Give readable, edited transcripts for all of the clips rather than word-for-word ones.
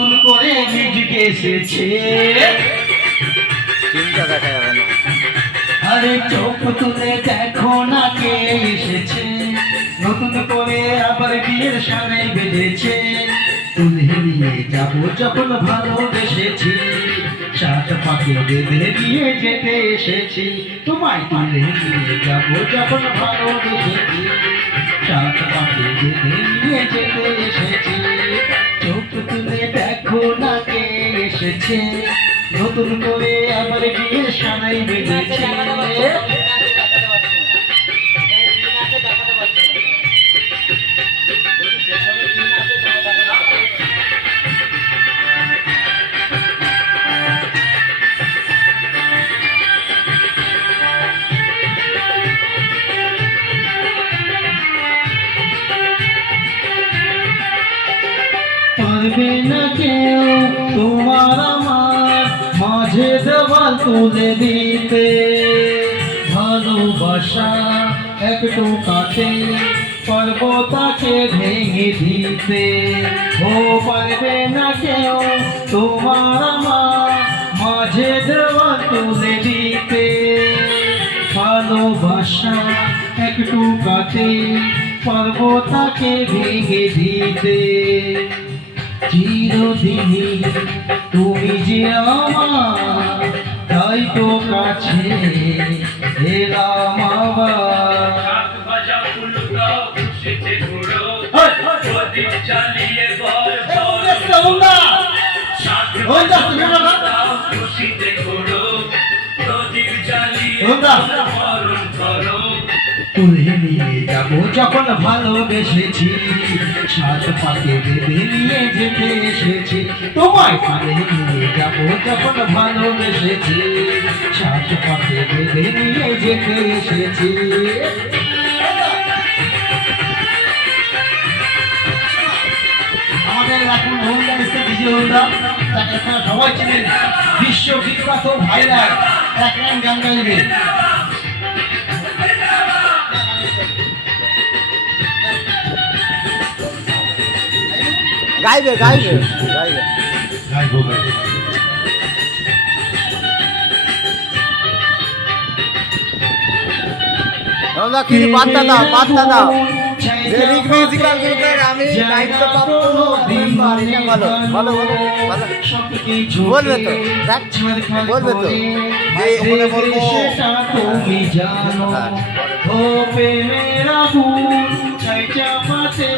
নতুন করে মিউজিক এসেছে, চিন্তা দেখা যাবে না। আরে চোখ তুলে দেখো না কে এসেছে, নতুন করে আবার বিয়ের সানাই বেজেছে। তুলে নিয়ে যাবো যখন ভালোবেসেছি, সাত পাকে বেঁধে দিয়ে যেতে এসেছি। তোমায় তুলে নিয়ে যাবো যখন ভালোবেসেছি, সাত পাকে বেঁধে নিয়ে যেতে এসেছি। চোখ তুলে দেখো না কে এসেছে, নতুন করে আবার বিয়ের সানাই বেজেছে। পারবে না কেউ তোমার আমার মাঝে দেওয়াল তুলে দিতে, ভালোবাসা একটু কাটে পারবো তাকে ভেঙে দিতে। ও পারবে না কেউ তোমার আমার মাঝে দেওয়াল তুলে দিতে, ভালোবাসা একটু কাটে পারবো তাকে ভেঙে দিতে। চিরদিনই তুমি যে আমার, তাই তো কাছে এলাম আবার। তুলে নিয়ে যাবো যখন ভালোবেসেছি, সাত পাকে বেঁধে নিয়ে যেতে এসেছি। তোমায় তুলে নিয়ে যাবো যখন ভালোবেসেছি, সাত পাকে বেঁধে নিয়ে যেতে এসেছি। আমাদের এখন মহিলা মিস্টার বিজয় হলদা, তাকে আপনারা সবাই চিনেন, বিশ্ববিখ্যাত ভাইরাল এক লাইন গান গাইবে। গাইবে গাইবে গাইবে গাইবো আমরা কি বার্তা দাও জেরিক মিউজিক্যাল গ্রুপের আমি দায়িত্বপ্রাপ্ত মেম্বার। ভালো ভালো ভালো ভালো বলবে তো, দেখ বলবে তো যে ওখানে বলবো তুমি জানো ও প্রেমেরা ভুল চাই চাপাতে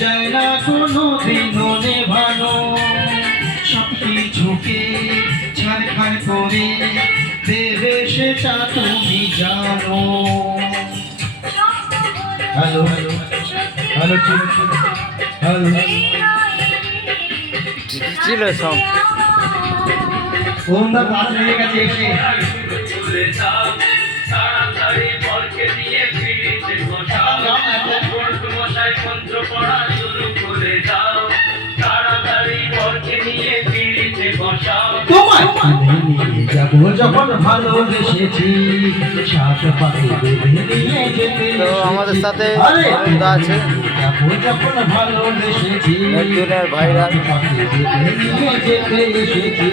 চাই না কোনো দিনও নেভানো, সব কিছুকে ছাড়খাড় করে দেবে সেটা তুমি জানো। হ্যালো হ্যালো হ্যালো হ্যালো ছিল সব কোনটা কাজ হয়ে গেছে এসে যাবো যখন ভালোবেসেছি, সাত পাকে বেঁধে নিয়ে যেতে। তো আমাদের সাথে আছে যাবো যখন ভালোবেসেছি, একজনের ভাইরা পাকে বেঁধে নিয়ে যেতে এসেছি।